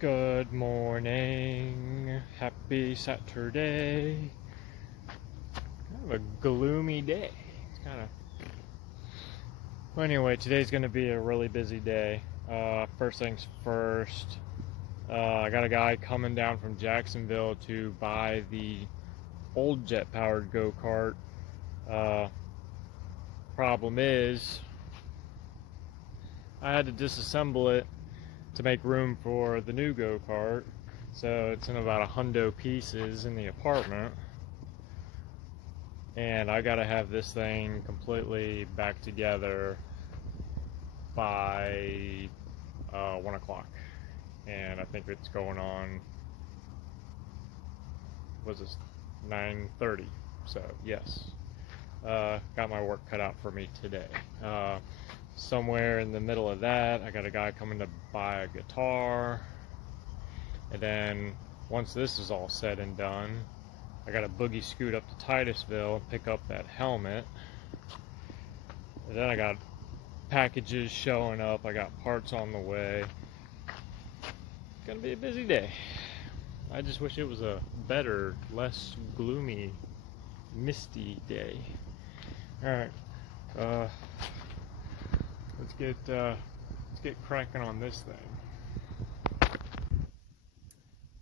Good morning. Happy Saturday. Kind of a gloomy day. It's kind of. Well, anyway, today's going to be a really busy day. First things first, I got a guy coming down from Jacksonville to buy the old jet-powered go-kart. Problem is, I had to disassemble it to make room for the new go-kart, so it's in about 100 pieces in the apartment, and I gotta have this thing completely back together by 1 o'clock, and I think it's going on, was this 9:30, so yes, got my work cut out for me today. Somewhere in the middle of that, I got a guy coming to buy a guitar, and then once this is all said and done, I got to boogie scoot up to Titusville and pick up that helmet, and then I got packages showing up, I got parts on the way. It's gonna be a busy day. I just wish it was a better, less gloomy, misty day. Alright, let's get cracking on this thing.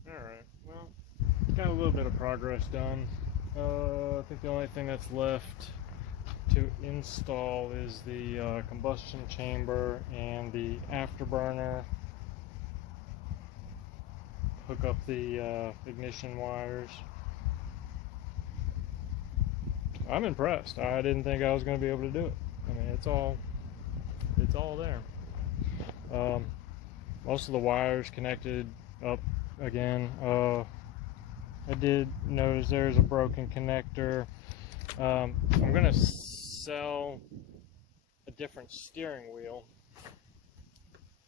Alright, well, got a little bit of progress done. I think the only thing that's left to install is the combustion chamber and the afterburner. Hook up the ignition wires. I'm impressed. I didn't think I was going to be able to do it. I mean, it's all there. Most of the wires connected up again. I did notice there's a broken connector. I'm gonna sell a different steering wheel.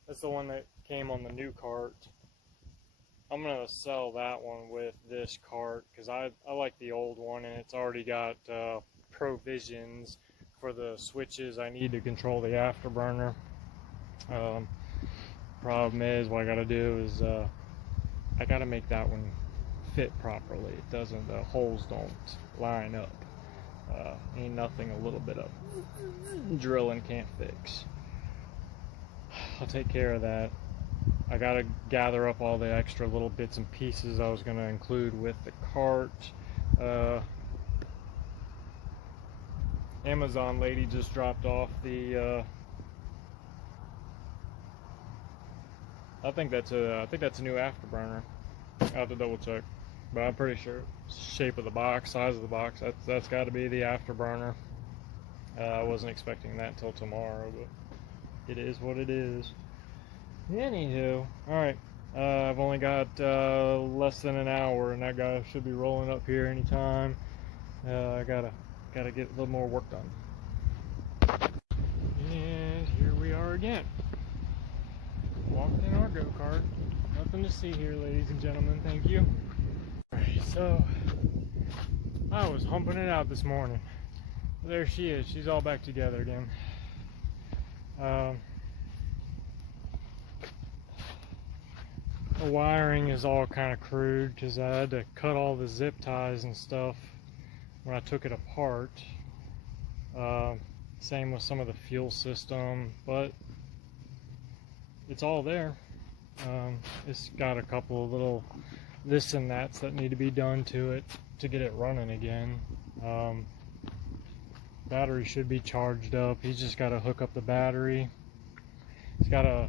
That's the one that came on the new cart. I'm gonna sell that one with this cart because I like the old one, and it's already got provisions for the switches I need to control the afterburner. Problem is, what I gotta do is I gotta make that one fit properly. It doesn't, the holes don't line up. Ain't nothing a little bit of drilling can't fix. I'll take care of that. I gotta gather up all the extra little bits and pieces I was gonna include with the cart. Amazon lady just dropped off the I think that's a new afterburner. I'll have to double check, but I'm pretty sure shape of the box, size of the box, that's got to be the afterburner. I wasn't expecting that until tomorrow, but it is what it is. Anywho, alright, I've only got less than an hour, and that guy should be rolling up here anytime. I gotta get a little more work done. And here we are again. Walked in our go-kart. Nothing to see here, ladies and gentlemen. Thank you. Alright, so I was humping it out this morning. There she is. She's all back together again. The wiring is all kind of crude because I had to cut all the zip ties and stuff when I took it apart. Same with some of the fuel system, but it's all there. It's got a couple of little this and that's that need to be done to it to get it running again. Battery should be charged up. He's just got to hook up the battery. He's got to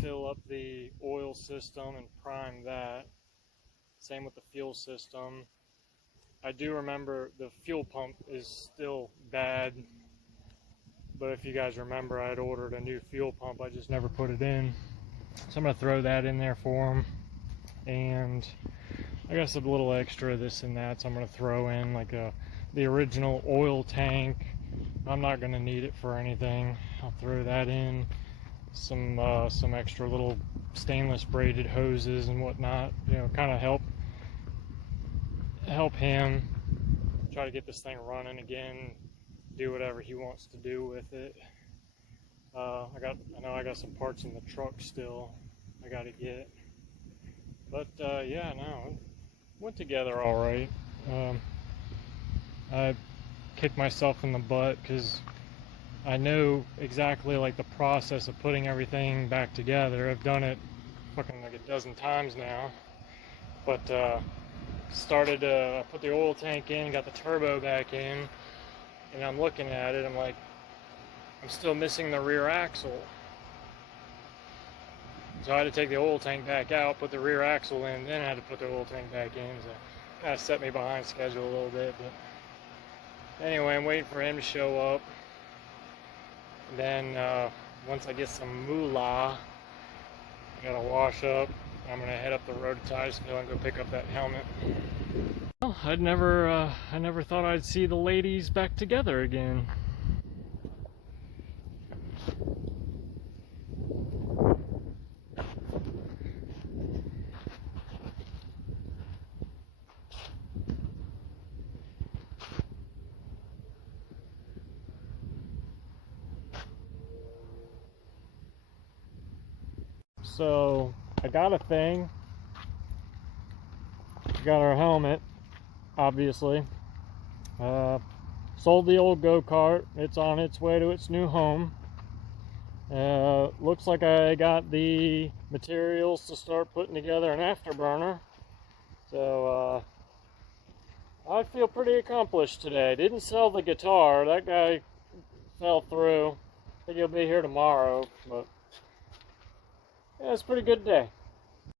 fill up the oil system and prime that. Same with the fuel system. I do remember the fuel pump is still bad, but if you guys remember, I had ordered a new fuel pump. I just never put it in. So I'm going to throw that in there for him. And I got some little extra this and that, so I'm going to throw in like the original oil tank. I'm not going to need it for anything. I'll throw that in. Some extra little stainless braided hoses and whatnot, you know, kind of help him try to get this thing running again, do whatever he wants to do with it. I know I got some parts in the truck still I got to get. But yeah, no, it went together all right. I kicked myself in the butt because I know exactly like the process of putting everything back together. I've done it fucking like a dozen times now. But started to put the oil tank in, got the turbo back in, and I'm looking at it. I'm like, I'm still missing the rear axle. So I had to take the oil tank back out, put the rear axle in, then I had to put the oil tank back in. So kind of set me behind schedule a little bit. But anyway, I'm waiting for him to show up. Then once I get some moolah, I gotta wash up. I'm gonna head up the road to Titusville and go pick up that helmet. Well, I never thought I'd see the ladies back together again. So I got a thing. Got our helmet, obviously. Sold the old go-kart. It's on its way to its new home. Looks like I got the materials to start putting together an afterburner. So I feel pretty accomplished today. Didn't sell the guitar. That guy fell through. I think he'll be here tomorrow, but yeah, it's a pretty good day.